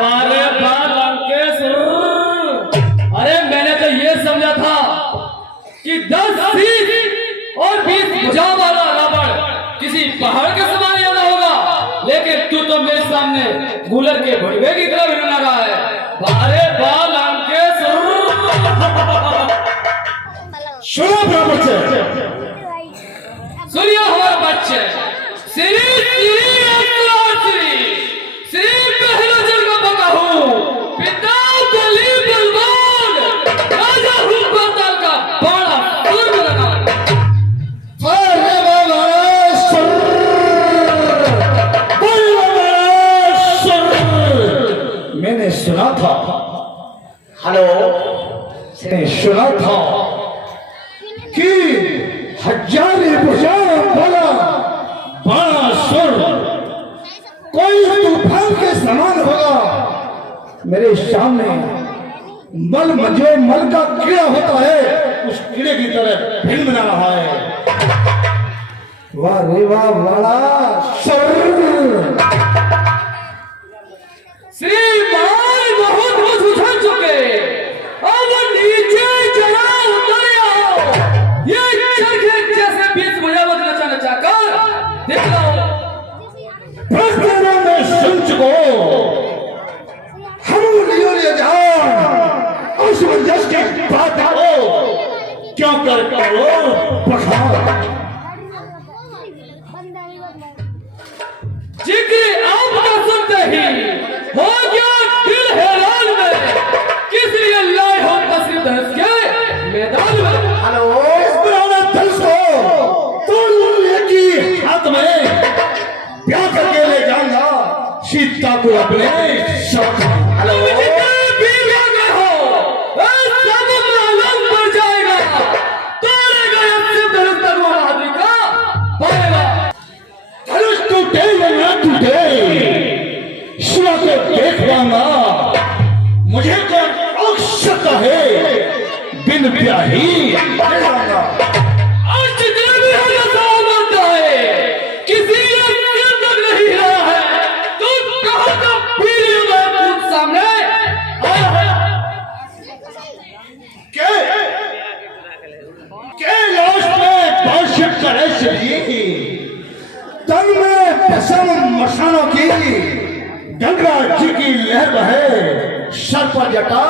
अरे बात लंकेश, अरे मैंने तो ये समझा था कि 10 सीख और 20 भुजा वाला रावण किसी पहाड़ के समान ज्यादा होगा, लेकिन तू तो मेरे सामने गुलर के भड़वे की तरह हिलना रहा है। अरे बात लंकेश, सुनो मेरा बच्चे, सुनिए हमारे बच्चे, श्री पहला जल का बका हूँ, पिता बलि बलवान, राजा हूँ पाताल का बड़ा सुर लगा। मैंने सुना था, हेलो, मैंने सुना था कि 1000 भुजा वाला बाणासुर कोई तूफान के समान होगा। मेरे सामने मल जो मल का कीड़ा होता है, उस कीड़े की तरह भिन्न बना रहा है। वाह रे वाह, वाला श्रीमान बहुत कुछ उछल चुके, अब नीचे जरा उतर आओ। ये चरखे जैसे 20 भुजा वाला नचा नचा कर देख लो। में सुन चुको, हम लियो ले जाओ उस वजह की बात हो, क्यों कर करो पखार। जिक्र आपका सुनते ही हो गया दिल हैरान में, किस लिए लाए हो तस्वीर धनुष के मैदान में। हेलो, इस पुराने धनुष को तुम एक ही हाथ में ब्याह करके ले जाऊंगा सीता को अपने साथ। हेलो, मुझे कौन आवश्यकता है, बिन ब्याही और जितना भी होगा सब बनता है, किसी तक नहीं रहा है। तुम कहाँ का पीली खुद सामने आया है। के लाश में बातचीत करे चलिए, तन में भस्म मसानों की गंगा जी की लहर है, सर पर जटा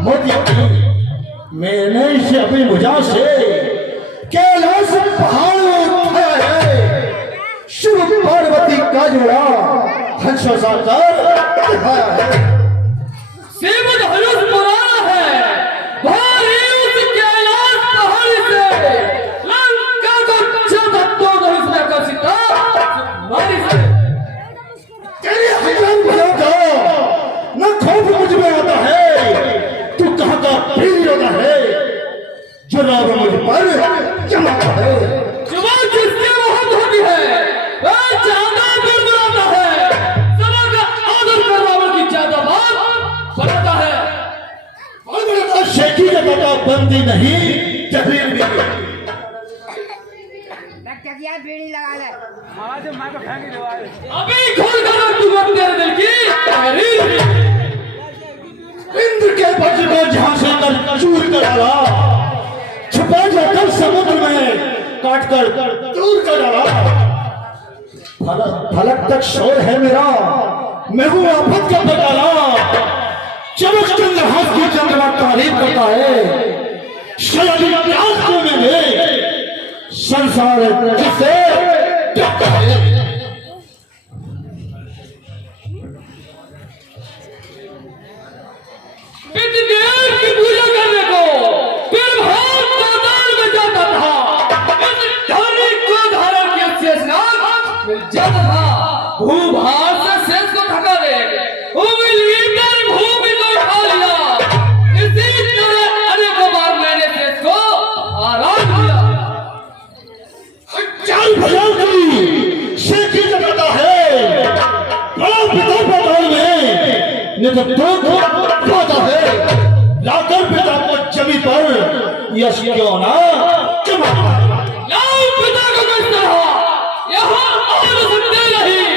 मोतियों की। मैंने इसे अपनी भुजा से कैलाश पहाड़ उठाया है, शिव पार्वती का जोड़ा हंसो साकर दिखाया है। शिव धनुष पुराना है, भारी उस कैलाश पहाड़ से लंका को 14 धनुष में का सीता मारी से। तेरी हजारों भुजाओं का न खौफ मुझ में आता है, तू कहाँ का प्रिय होता है जो रावण मुझ पर जमाता है। जुबान जिसकी बहुत होती है वह ज्यादा बुलबुलाता है, सभा का आदर कर रावण की ज्यादा बात बनाता है। शेखी का पता बंदी नहीं, जबीर भी बीड़ी लगा ले। अभी खोल कर तू तेरे दिल की तहरीर। इंद्र के वज्र को जहां से कर चूर कर डाला, छुपा जाकर समुद्र में काट कर दूर कर डाला। फलक तक शोर है मेरा, मैं हूं आफत का बटाला। चमक चंद्र हाथ की चंद्रमा तारीफ करता है, शयानी प्यास को में संसार जिसे टक्कर है। पितृदेव की पूजा करने को बिरभाग मैदान में जाता था, इस धरनी को धारण किया शेषनाग मिल जाता था। भूभार से शेष को ढका दे, उंगली पर भूमि को उठा लिया। इसी तरह अनेकों बार मैंने शेष को आराम दिया। चाल भजाओ की शेखी जगता है, बड़ा पिता पताल में नित दो पाता है। लाकर पिता को जमी पर यश क्यों ना जमा। लाओ पिता को किस तरह यहाँ आ सकते नहीं,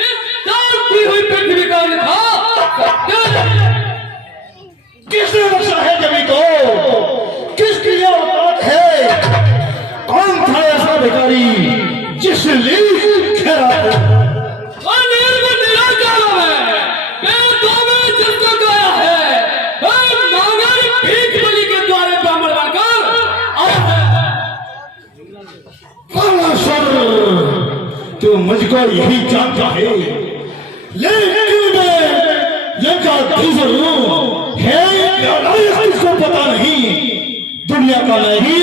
इस दाग की हुई पृथ्वी का लिखा सत्य लंका यही जानता है, लेकिन मैं लंका हूँ है इसको पता नहीं, दुनिया का नहीं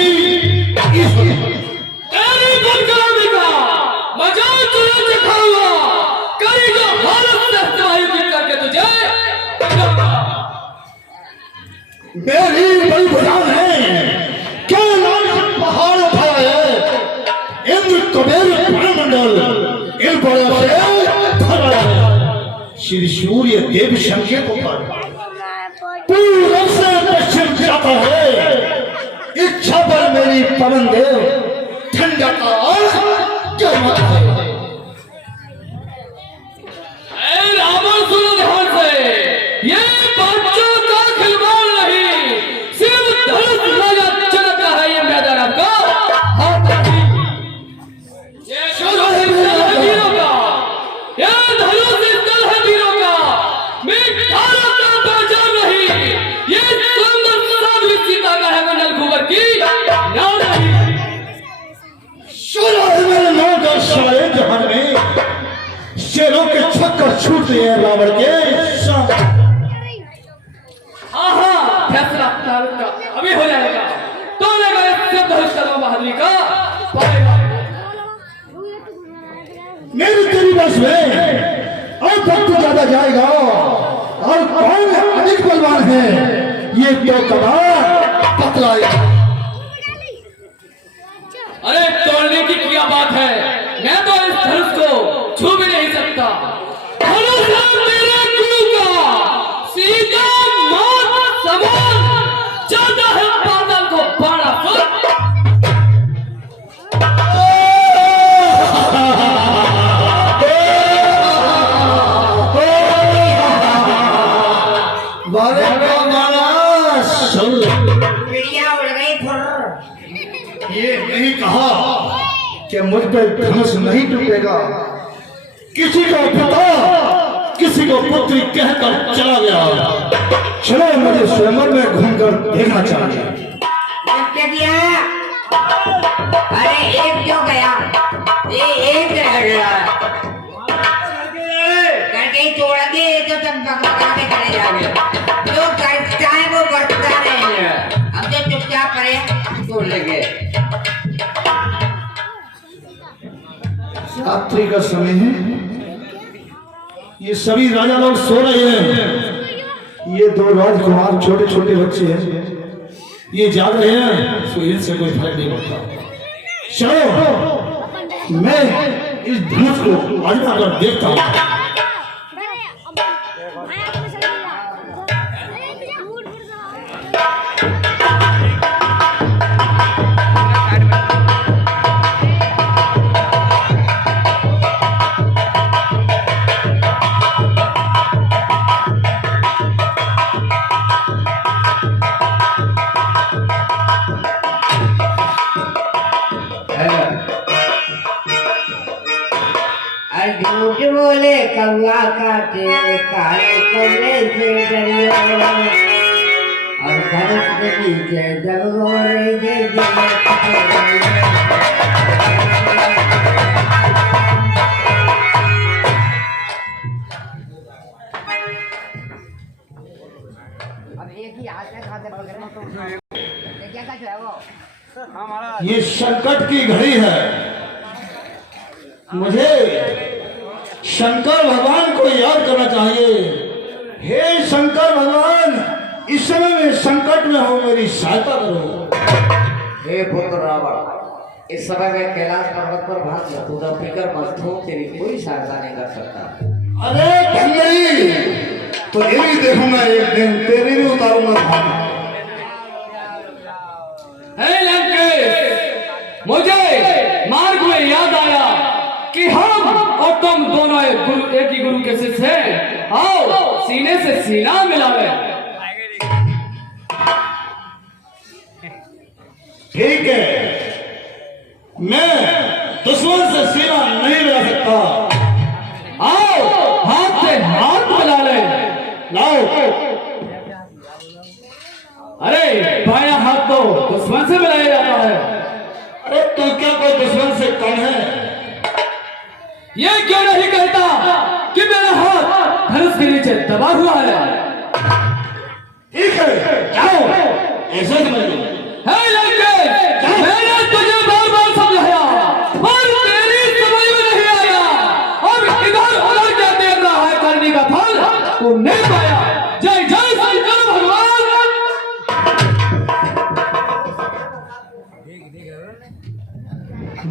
तेरी गुनगुनाने का मजाक तुझे दिखाऊंगा, कहीं जो हालत से इस्तेमाल करके तुझे मेरी बड़ी बुझान है क्या लाल पहाड़ उठाए इंद्र कुबेर मंडल इन बड़ों से धरा है। श्री सूर्य देव शंकर को पूर्व से पश्चिम जाता है, इच्छा पर मेरी पवन देव ठंडा का क्या मत है। ए रावण सुनो ध्यान से, ये बच्चों का खिलवाड़ नहीं, सिर्फ धनुष राजा चलता है ये मैदान आपका हाथ नहीं। ये धनुष स्थल है वीरों का, ये धनुष स्थल है वीरों का, मैं भारत का बाजार नहीं, ये सुंदर साध्वी सीता का है मंडल कुंवर की नाम नहीं। मेरे नौ का सारे जहान में शेरों के छक्कर छूटते हैं रावण के साथ। हाँ फैसला तारीख का अभी हो जाएगा, तो लेगा इससे धनुष कदम बहादुरी का पाएगा। मेरी तेरी बस में और वक्त ज्यादा जाएगा और कौन अधिक बलवान है ये तो कबार पतलाएगा। अरे तोड़ने की क्या बात है, मैं तो इस धनुष को छू भी नहीं सकता। धनुष है मेरे गुरु का, सीधा मौत समान, चलता है पाताल को बाड़ा सुन। चिड़िया उड़ गई फुर्र। ये नहीं कहा कि मुझ पर धनुष नहीं टूटेगा, किसी को पिता किसी को पुत्री कहकर चला गया। चलो मुझे स्वयंवर में घूमकर देखना चाहिए। क्या किया? अरे एक क्यों गया? ये एक रह गया। करके छोड़ दे तो तुम बकबका के चले जाओगे। जो करता है वो बढ़ता नहीं है। अब जो चुपचाप करे छोड़ लेंगे। रात्रि का समय है, ये सभी राजा लोग सो रहे हैं, ये दो राजकुमार छोटे छोटे बच्चे हैं, ये जाग रहे हैं, तो इनसे कोई फर्क नहीं पड़ता। चलो मैं इस धनुष को आजमा कर देखता हूँ। झूठ बोले कौआ काटे काले कौए से डरियो और धनुष के पीछे जब गोरे के अब एक ही हाथ में खाते पकड़े क्या कर रहा है वो? ये संकट की घड़ी है, मुझे शंकर भगवान को याद करना चाहिए। हे शंकर भगवान, इस समय मैं संकट में हूँ, मेरी सहायता करो। हे पुत्र रावण, इस समय मैं कैलाश पर्वत पर भाग तू तो फिक्र मत हो, तेरी कोई सहायता नहीं कर सकता। अरे धन्यरी, तो ये भी देखूंगा एक दिन, तेरी भी उतारूंगा धाम। हे लंकेश, मुझे मार्ग में याद आया कि हम और तुम दोनों एक ही गुरु के शिष्य हैं। आओ सीने से सीना मिला ले। ठीक है, मैं दुश्मन से सीना नहीं मिला सकता। आओ हाथ से हाथ मिला ले। लाओ। अरे बाया हाथ तो दुश्मन से मिलाया जाता है। अरे तू क्या कोई दुश्मन से कम है? ये क्यों नहीं कहता कि मेरा हाथ धनुष के नीचे दबा हुआ है? ठीक है, जाओ, ऐसा समझ लो। है लंकेश, मैंने तुझे बार बार समझाया पर तेरी समझ में नहीं आया। अब इधर उधर क्या देख रहा है? करने का फल तू नहीं पाया। जय जय शंकर भगवान।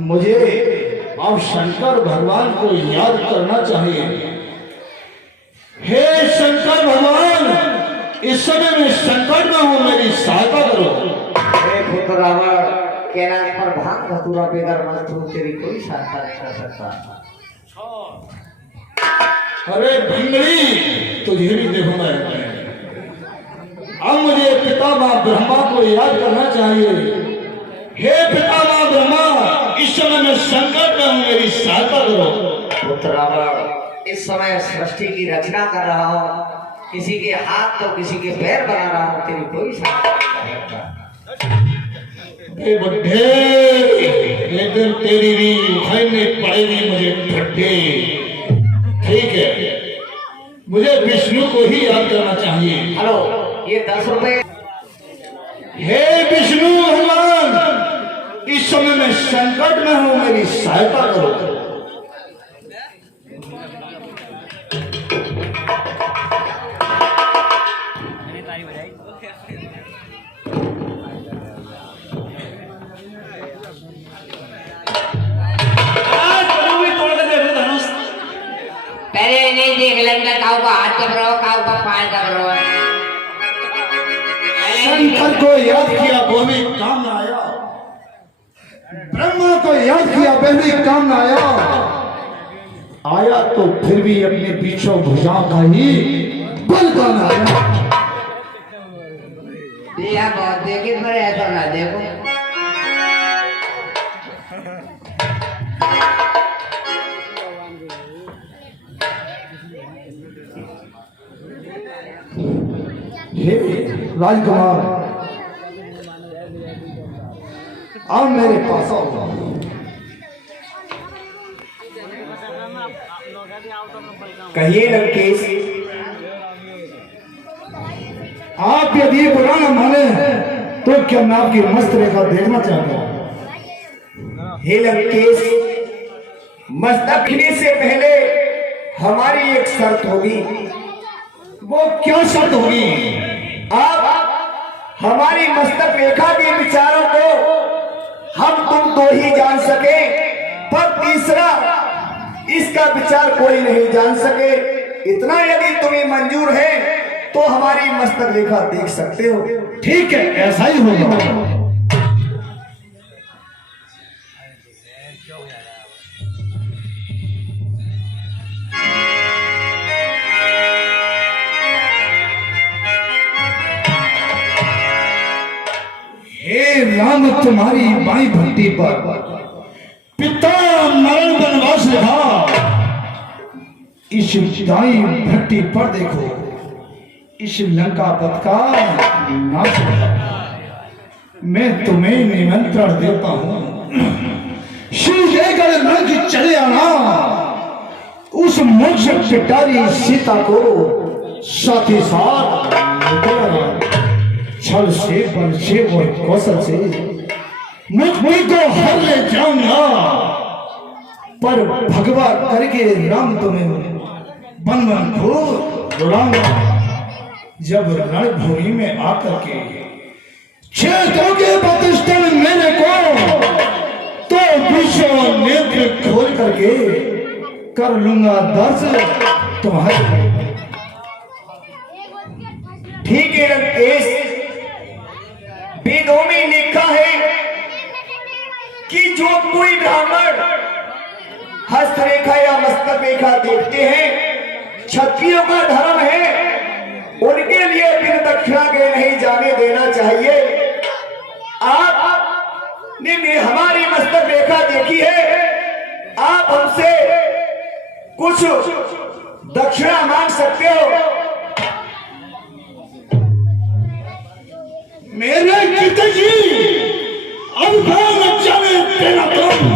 मुझे अब शंकर भगवान को याद करना चाहिए। हे शंकर भगवान, इस समय मैं संकट में हूँ, मेरी सहायता करो। हे पुत्र रावण, कैलाश पर भांग धतूरा बेगर मजदूर तेरी कोई सहायता नहीं कर सकता। अरे भिंगड़ी, तुझे भी देखूंगा। अब मुझे पितामह ब्रह्मा को याद करना चाहिए। हे पितामह ब्रह्मा, इस समय मैं संकट में हूँ, मेरी सहायता करो। पुत्र रावण, इस समय सृष्टि की रचना कर रहा हूँ, किसी के हाथ तो किसी के पैर बना रहा हूँ, तेरी कोई सहायता नहीं करता। ए बुड्ढे, एक दिन तेरी भी उखाड़नी पड़ेगी मुझे बुड्ढे। ठीक है, मुझे विष्णु को ही याद करना चाहिए। हेलो, ये 10 रुपए। हे विष्णु भगवान, इस समय मैं संकट में हूँ, मेरी सहायता करो। पहले नहीं देख लेंगे, काऊ का हाथ दब रहो, काऊ का पांव दब रहो। शंकर को याद किया, वो भी काम ना आया। ब्रह्मा को याद किया, वह भी काम ना आया। आया तो फिर भी अपने पीछों भुजाओं का ही बल काम आया। दिया बहुत देखी, पर ऐसा ना देखो। हे राजकुमार, आओ मेरे पास आओ। कहिए लंकेश, आप यदि बुरा न माने तो क्या मैं आपकी मस्त रेखा देखना चाहता हूँ। हे लंकेश, मस्तक खिलने से पहले हमारी एक शर्त होगी। वो क्या शर्त होगी? आप हमारी मस्तक रेखा के विचारों को हम तुम दो ही जान सके, पर तीसरा इसका विचार कोई नहीं जान सके। इतना यदि तुम्हें मंजूर है तो हमारी मस्तक रेखा देख सकते हो। ठीक है, ऐसा ही होगा। हे राम, तुम्हारी बाई भट्टी पर पिता मरण वनवास लिखा। इस दाई भट्टी पर देखो, इस लंका पथ का नाश होगा। मैं तुम्हें निमंत्रण देता हूं, श्रीजयगढ़ नग चले आना। उस मोक्ष पिटारी सीता को साथ ही साथ लेकर आना। छल से, बल से और कौशल से मुझ को हर ले जाऊंगा, पर भगवा करके राम तुम्हें बन बन को बुलाऊंगा। जब रणभूमि में आकर के छेदोगे प्रतिष्ठन मेरे को, तो विश्व नेत्र खोल करके कर लूंगा दर्श तुम्हारे। ठीक है लंकेश, वेदों में लिखा है कि जो कोई ब्राह्मण हस्तरेखा या मस्तक रेखा देखते हैं, क्षत्रियों का धर्म है उनके लिए बिन दक्षिणा के नहीं जाने देना चाहिए। आपने हमारी मस्तक रेखा देखी है, आप हमसे कुछ दक्षिणा मांग सकते हो। मेरे पिताजी, अब भाग जाने देना तुम।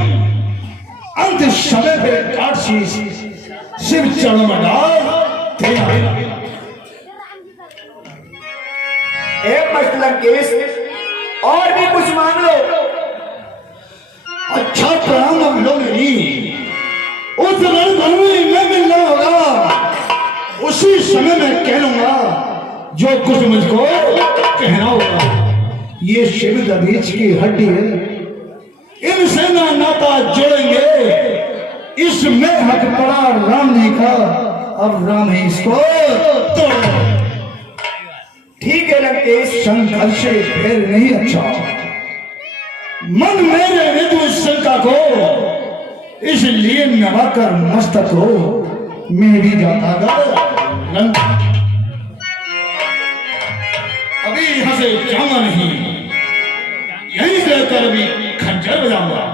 अंत समय पे काट आशीष शिव चरणों में डाल तेरा। मस्त लंकेश, और भी कुछ मांग लो। अच्छा प्राण हम लोग नहीं, उस रणभूमि में मिलना होगा, उसी समय मैं कह लूंगा जो कुछ मुझको कहना होगा। ये शिव दबीच की हड्डी है, इनसे ना नाता जोड़ेंगे, इसमें हक पड़ा राम जी का, अब राम ही इसको तोड़। ठीक है लंकेश, संघर्ष से फिर नहीं अच्छा, मन मेरे विदु शंका को, इसलिए नवाकर मस्तक हो मैं भी जाता लंका। अभी यहां से जाऊंगा नहीं, यहीं रहकर भी खंजर बजाऊंगा।